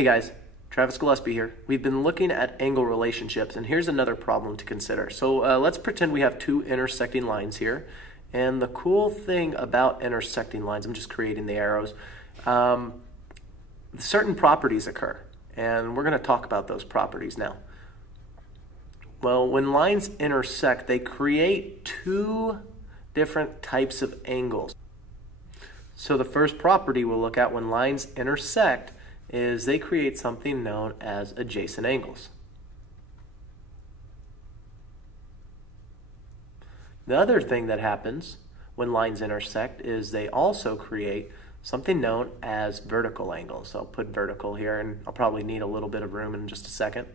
Hey guys, Travis Gillespie here. We've been looking at angle relationships, and here's another problem to consider. So let's pretend we have two intersecting lines here. And the cool thing about intersecting lines, I'm just creating the arrows, certain properties occur. And we're going to talk about those properties now. Well, when lines intersect, they create two different types of angles. So the first property we'll look at when lines intersect is they create something known as adjacent angles. The other thing that happens when lines intersect is they also create something known as vertical angles. So I'll put vertical here, and I'll probably need a little bit of room in just a second.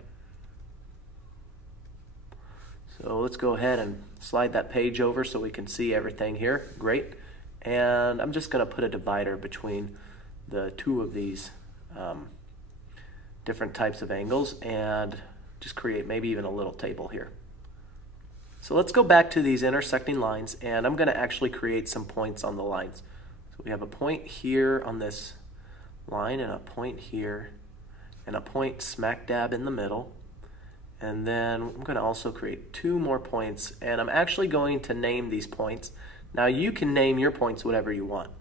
So let's go ahead and slide that page over so we can see everything here. Great. And I'm just going to put a divider between the two of these different types of angles and just create maybe even a little table here. So let's go back to these intersecting lines, and I'm going to actually create some points on the lines. So we have a point here on this line, and a point here, and a point smack dab in the middle. And then I'm going to also create two more points, and I'm actually going to name these points. Now you can name your points whatever you want.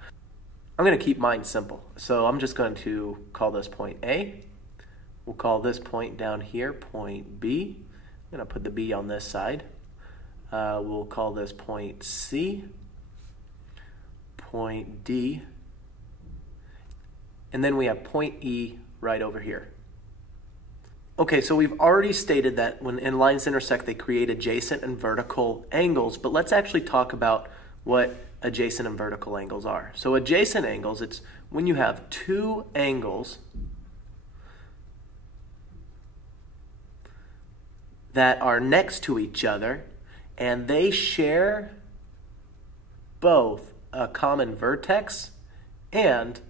I'm going to keep mine simple. So I'm just going to call this point A. We'll call this point down here point B. I'm going to put the B on this side. We'll call this point C, point D, and then we have point E right over here. Okay, so we've already stated that when lines intersect, they create adjacent and vertical angles, but let's actually talk about what adjacent and vertical angles are. So adjacent angles, it's when you have two angles that are next to each other and they share both a common vertex and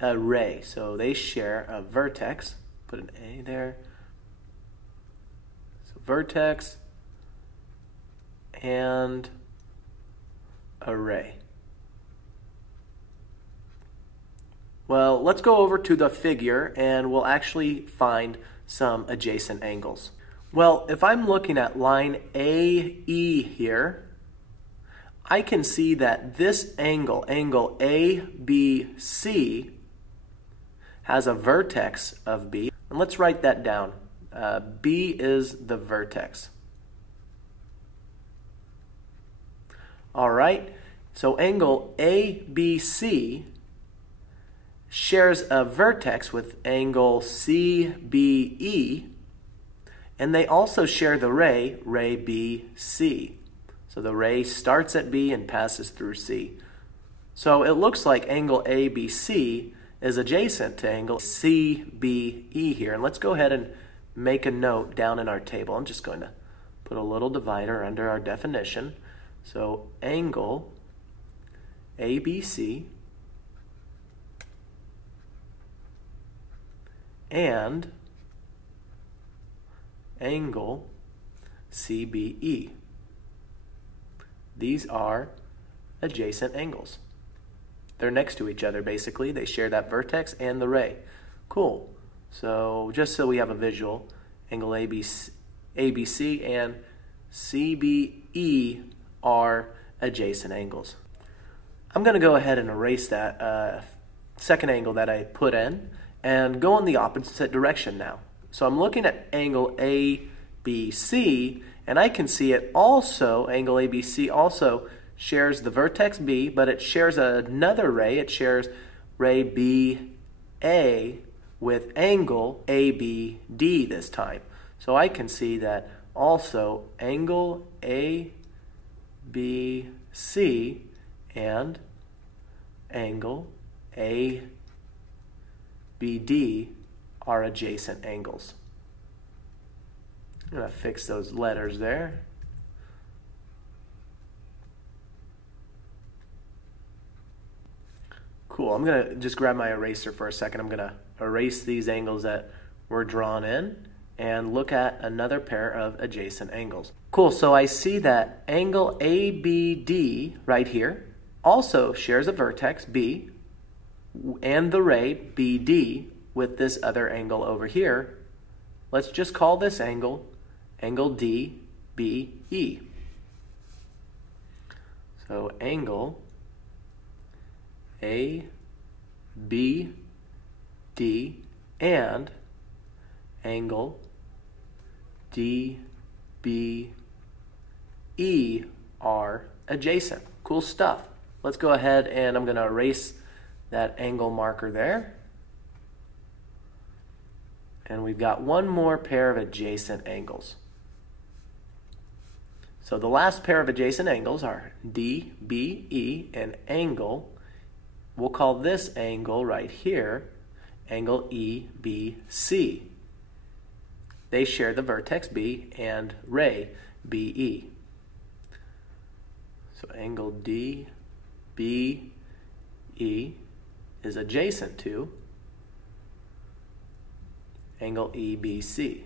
a ray. So they share a vertex, put an A there, so vertex and a ray. Well, let's go over to the figure and we'll actually find some adjacent angles. Well, if I'm looking at line AE here, I can see that this angle, angle ABC, has a vertex of B. And let's write that down. B is the vertex. All right, so angle ABC shares a vertex with angle CBE, and they also share the ray, ray BC. So the ray starts at B and passes through C. So it looks like angle ABC is adjacent to angle CBE here. And let's go ahead and make a note down in our table. I'm just going to put a little divider under our definition. So angle ABC and angle CBE. These are adjacent angles. They're next to each other basically. They share that vertex and the ray. Cool. So just so we have a visual, angle ABC and CBE are adjacent angles. I'm going to go ahead and erase that second angle that I put in and go in the opposite direction now. So I'm looking at angle ABC, and I can see it also, angle ABC also shares the vertex B, but it shares another ray. It shares ray BA with angle ABD this time. So I can see that also angle ABC and angle ABD are adjacent angles. I'm going to fix those letters there. Cool. I'm going to just grab my eraser for a second. I'm going to erase these angles that were drawn in and look at another pair of adjacent angles. Cool. So I see that angle ABD right here also shares a vertex B and the ray BD with this other angle over here. Let's just call this angle DBE. So angle ABD and angle DBE are adjacent. Cool stuff. Let's go ahead and I'm going to erase that angle marker there. And we've got one more pair of adjacent angles. So the last pair of adjacent angles are DBE and angle. We'll call this angle right here angle EBC. They share the vertex B and ray BE. So angle DBE is adjacent to angle EBC.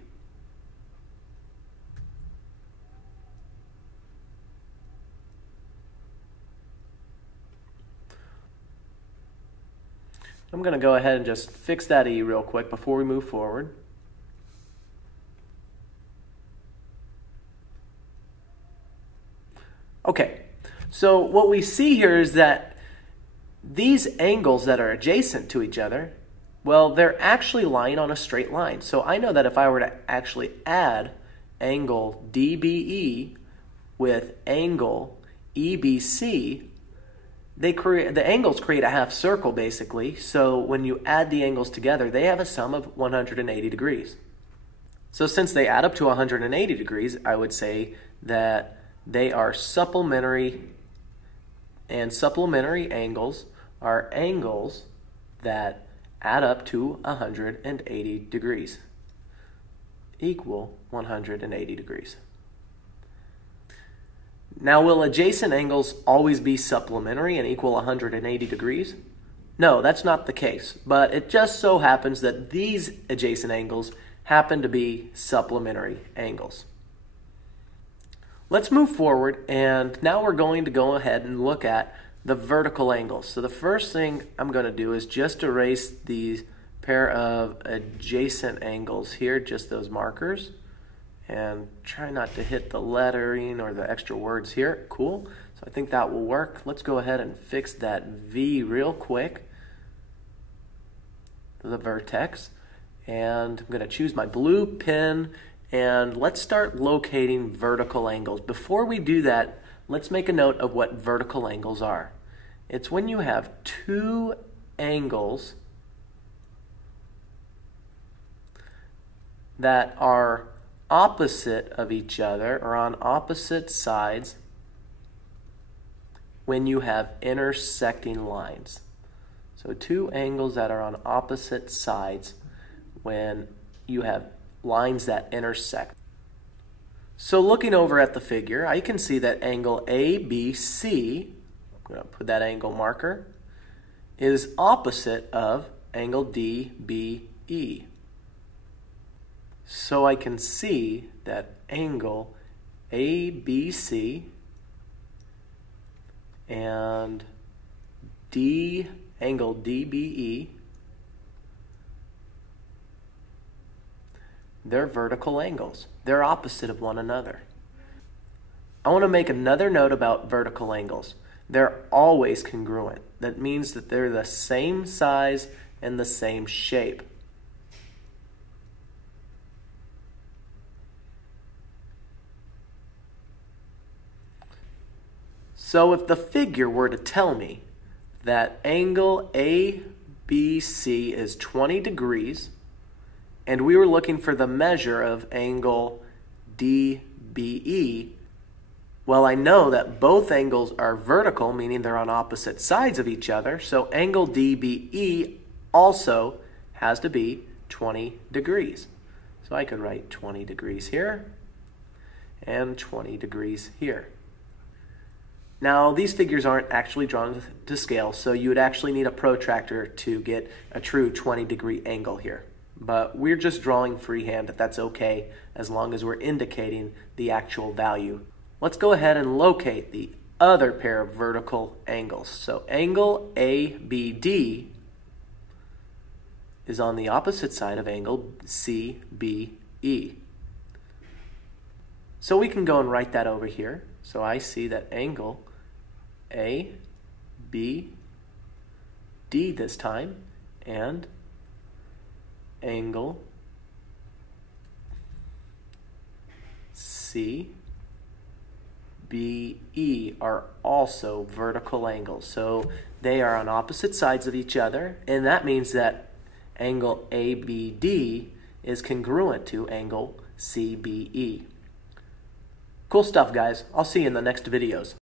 I'm going to go ahead and just fix that E real quick before we move forward. Okay, so what we see here is that these angles that are adjacent to each other, well, they're actually lying on a straight line. So I know that if I were to actually add angle DBE with angle EBC, the angles create a half circle basically. So when you add the angles together, they have a sum of 180 degrees. So since they add up to 180 degrees, I would say that they are supplementary, and supplementary angles are angles that add up to 180 degrees, equal 180 degrees. Now, will adjacent angles always be supplementary and equal 180 degrees? No, that's not the case, but it just so happens that these adjacent angles happen to be supplementary angles. Let's move forward, and now we're going to go ahead and look at the vertical angles. So the first thing I'm going to do is just erase these pair of adjacent angles here, just those markers, and try not to hit the lettering or the extra words here. Cool. So I think that will work. Let's go ahead and fix that V real quick, the vertex, and I'm going to choose my blue pen, and let's start locating vertical angles. Before we do that, let's make a note of what vertical angles are. It's when you have two angles that are opposite of each other or on opposite sides when you have intersecting lines. So two angles that are on opposite sides when you have lines that intersect. So looking over at the figure, I can see that angle ABC, I'm going to put that angle marker, is opposite of angle DBE. So I can see that angle ABC and angle DBE, they're vertical angles. They're opposite of one another. I want to make another note about vertical angles. They're always congruent. That means that they're the same size and the same shape. So if the figure were to tell me that angle ABC is 20 degrees, and we were looking for the measure of angle DBE, well, I know that both angles are vertical, meaning they're on opposite sides of each other, so angle DBE also has to be 20 degrees. So I could write 20 degrees here and 20 degrees here. Now, these figures aren't actually drawn to scale, so you would actually need a protractor to get a true 20-degree angle here. But we're just drawing freehand, if that's okay, as long as we're indicating the actual value. Let's go ahead and locate the other pair of vertical angles. So angle ABD is on the opposite side of angle CBE. So we can go and write that over here. So I see that angle ABD this time and angle CBE are also vertical angles. So they are on opposite sides of each other, and that means that angle ABD is congruent to angle CBE. Cool stuff, guys. I'll see you in the next videos.